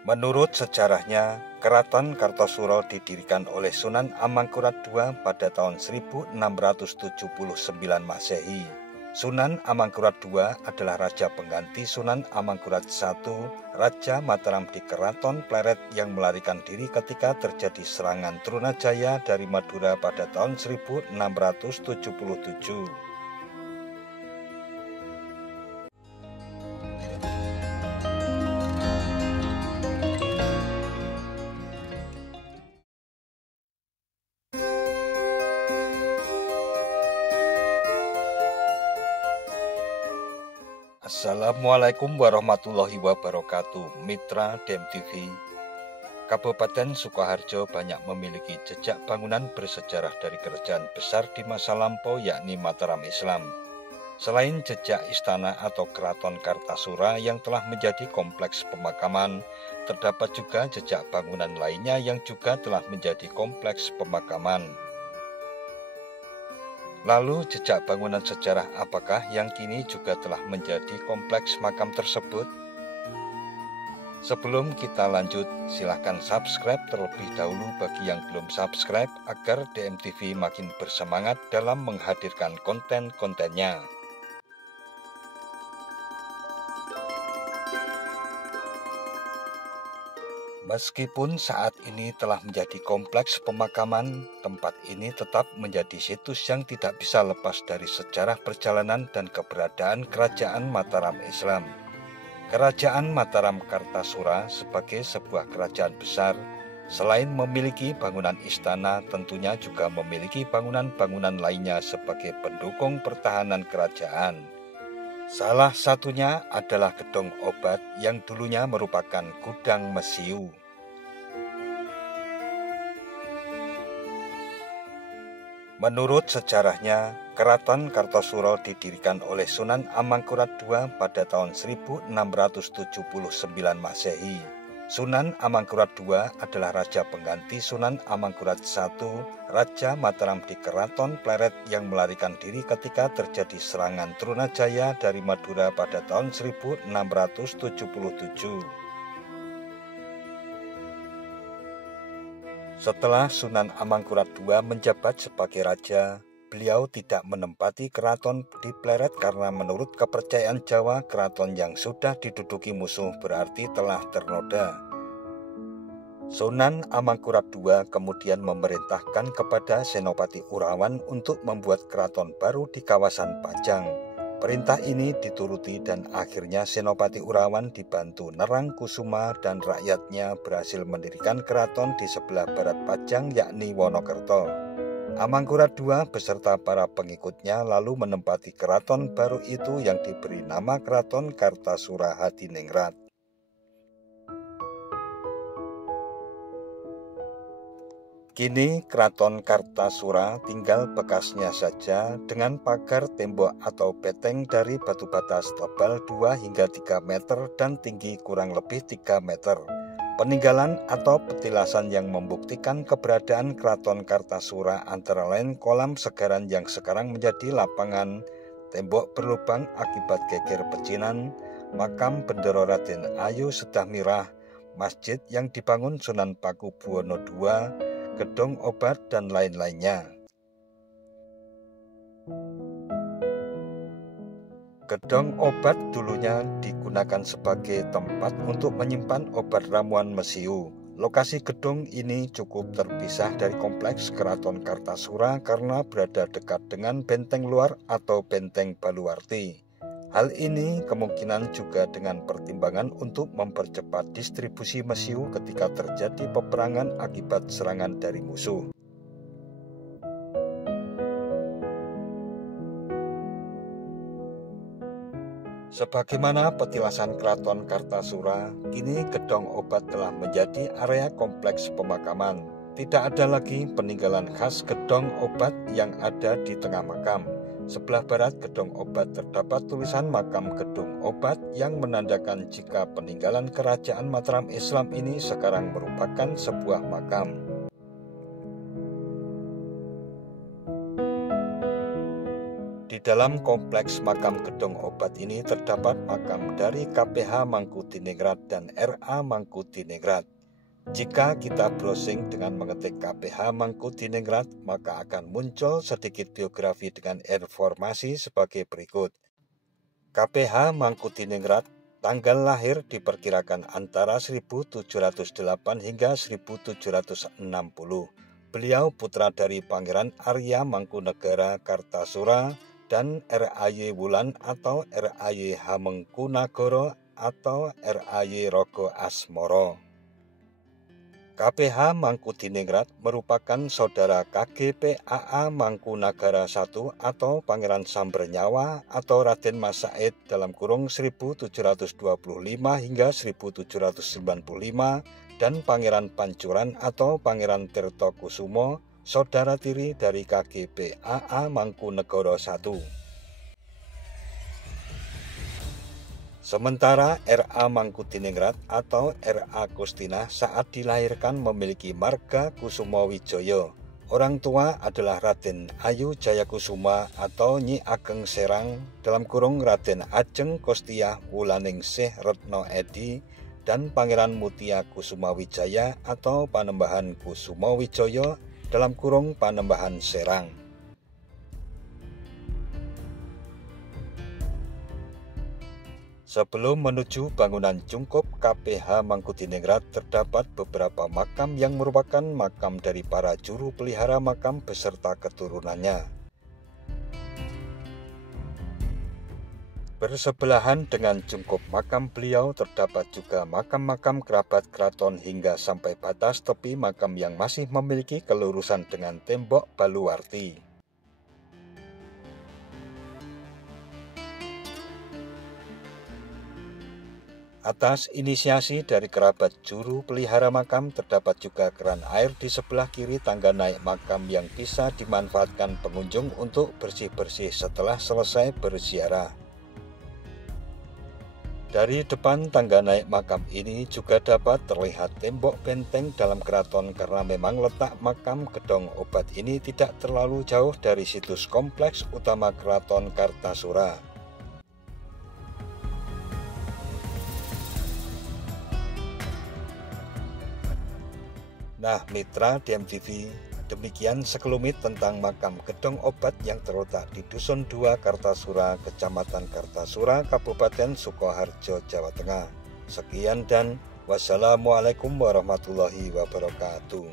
Menurut sejarahnya, Keraton Kartosuro didirikan oleh Sunan Amangkurat II pada tahun 1679 Masehi. Sunan Amangkurat II adalah raja pengganti Sunan Amangkurat I, Raja Mataram di Keraton Pleret yang melarikan diri ketika terjadi serangan Trunajaya dari Madura pada tahun 1677. Assalamualaikum warahmatullahi wabarakatuh. Mitra DMTV. Kabupaten Sukoharjo banyak memiliki jejak bangunan bersejarah dari kerajaan besar di masa lampau, yakni Mataram Islam. Selain jejak istana atau Keraton Kartasura yang telah menjadi kompleks pemakaman, terdapat juga jejak bangunan lainnya yang juga telah menjadi kompleks pemakaman. Lalu jejak bangunan sejarah apakah yang kini juga telah menjadi kompleks makam tersebut? Sebelum kita lanjut, silahkan subscribe terlebih dahulu bagi yang belum subscribe agar DMTV makin bersemangat dalam menghadirkan konten-kontennya. Meskipun saat ini telah menjadi kompleks pemakaman, tempat ini tetap menjadi situs yang tidak bisa lepas dari sejarah perjalanan dan keberadaan Kerajaan Mataram Islam. Kerajaan Mataram Kartasura sebagai sebuah kerajaan besar, selain memiliki bangunan istana, tentunya juga memiliki bangunan-bangunan lainnya sebagai pendukung pertahanan kerajaan. Salah satunya adalah Gedung Obat yang dulunya merupakan gudang mesiu. Menurut sejarahnya, Keraton Kartosuro didirikan oleh Sunan Amangkurat II pada tahun 1679 Masehi. Sunan Amangkurat II adalah raja pengganti Sunan Amangkurat I, Raja Mataram di Keraton Pleret yang melarikan diri ketika terjadi serangan Trunajaya dari Madura pada tahun 1677. Setelah Sunan Amangkurat II menjabat sebagai raja, beliau tidak menempati keraton di Pleret karena menurut kepercayaan Jawa, keraton yang sudah diduduki musuh berarti telah ternoda. Sunan Amangkurat II kemudian memerintahkan kepada Senopati Urawan untuk membuat keraton baru di kawasan Pajang. Perintah ini dituruti dan akhirnya Senopati Urawan dibantu Nerang Kusuma dan rakyatnya berhasil mendirikan keraton di sebelah barat Pajang, yakni Wonokerto. Amangkurat II beserta para pengikutnya lalu menempati keraton baru itu yang diberi nama Keraton Kartasura Hadiningrat. Kini Keraton Kartasura tinggal bekasnya saja dengan pagar tembok atau beteng dari batu bata tebal 2 hingga 3 meter dan tinggi kurang lebih 3 meter. Peninggalan atau petilasan yang membuktikan keberadaan Keraton Kartasura antara lain kolam segaran yang sekarang menjadi lapangan, tembok berlubang akibat geger pecinan, makam Bendoro Raden Ayu Sedah Mirah, masjid yang dibangun Sunan Pakubuwono II, Gedung Obat dan lain-lainnya. Gedung Obat dulunya digunakan sebagai tempat untuk menyimpan obat ramuan mesiu. Lokasi gedung ini cukup terpisah dari kompleks Keraton Kartasura karena berada dekat dengan benteng luar atau benteng Baluwarti. Hal ini kemungkinan juga dengan pertimbangan untuk mempercepat distribusi mesiu ketika terjadi peperangan akibat serangan dari musuh. Sebagaimana petilasan Keraton Kartasura, kini Gedung Obat telah menjadi area kompleks pemakaman. Tidak ada lagi peninggalan khas Gedung Obat yang ada di tengah makam. Sebelah barat Gedung Obat terdapat tulisan makam Gedung Obat yang menandakan jika peninggalan Kerajaan Mataram Islam ini sekarang merupakan sebuah makam. Di dalam kompleks makam Gedong Obat ini terdapat makam dari KPH Mangkutiningrat dan RA Mangkutiningrat. Jika kita browsing dengan mengetik KPH Mangkutiningrat, maka akan muncul sedikit biografi dengan informasi sebagai berikut. KPH Mangkutiningrat, tanggal lahir diperkirakan antara 1708 hingga 1760. Beliau putra dari Pangeran Arya Mangkunegara Kartasura dan RAY Wulan atau RAY Hamengkunagara atau RAY Rogo Asmoro. KPH Mangkutiningrat merupakan saudara KGP AA Mangkunagara I atau Pangeran Sambernyawa atau Raden Mas Said (1725 hingga 1795) dan Pangeran Pancuran atau Pangeran Tirtokusumo, saudara tiri dari KGP AA Mangkunagara I. Sementara RA Mangkutiningrat atau RA Kustinah saat dilahirkan memiliki marga Kusumo Wijaya. Orang tua adalah Raden Ayu Jayakusuma atau Nyi Ageng Serang (Raden Ajeng Kostiah Wulaningsih Retno Edi) dan Pangeran Mutia Kusuma Wijaya atau Panembahan Kusumo Wijaya (Panembahan Serang). Sebelum menuju bangunan Cungkup KPH Mangkutiningrat terdapat beberapa makam yang merupakan makam dari para juru pelihara makam beserta keturunannya. Bersebelahan dengan Cungkup makam beliau terdapat juga makam-makam kerabat keraton hingga sampai batas tepi makam yang masih memiliki kelurusan dengan tembok baluarti. Atas inisiasi dari kerabat juru pelihara makam terdapat juga keran air di sebelah kiri tangga naik makam yang bisa dimanfaatkan pengunjung untuk bersih-bersih setelah selesai berziarah. Dari depan tangga naik makam ini juga dapat terlihat tembok benteng dalam keraton karena memang letak makam Gedong Obat ini tidak terlalu jauh dari situs kompleks utama Keraton Kartasura. Nah, mitra DMTV, demikian sekelumit tentang makam Gedong Obat yang terletak di Dusun 2 Kartasura, Kecamatan Kartasura, Kabupaten Sukoharjo, Jawa Tengah. Sekian dan wassalamualaikum warahmatullahi wabarakatuh.